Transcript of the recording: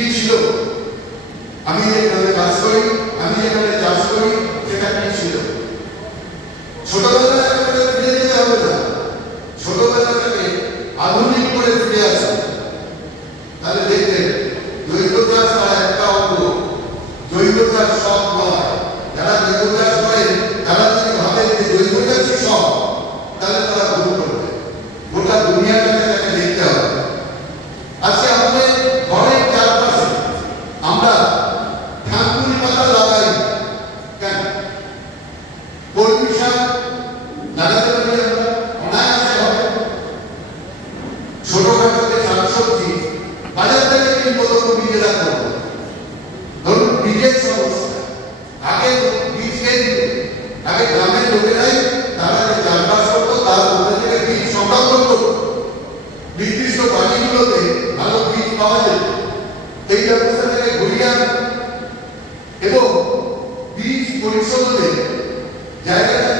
কি ছিল? আমি যেখানে করি, আমি যেখানে চাষ করি, সেটা কি ছিল? একেবারে ফিরে যেতে হবে না। ছোটবেলাটাকে আধুনিক করে ফিরে আসুন। তাহলে দেখবেন জৈব চাষ একটা অঙ্গ। জৈব চাষ সব নয়। যারা জৈব চাষ করে, তারা যদি যে জৈব চাষই সব, তাহলে তারা ভুল করবে। গোটা দুনিয়াটাকে ছোটখাটো যে শাকসবজি বাজার থেকে কিনবো তখন নিজেরা করব ধরুন বীজের সমস্যা। আগে বীজ কে আগে গ্রামের লোকেরাই তারা যে চাষবাস করতো, তার মধ্যে থেকে বীজ সংরক্ষণ করতো। নির্দিষ্ট বাড়িগুলোতে ভালো বীজ পাওয়া যেত। এই ব্যবস্থা থেকে ঘুরিয়ে আনা এবং বীজ পরিশোধনে জায়গা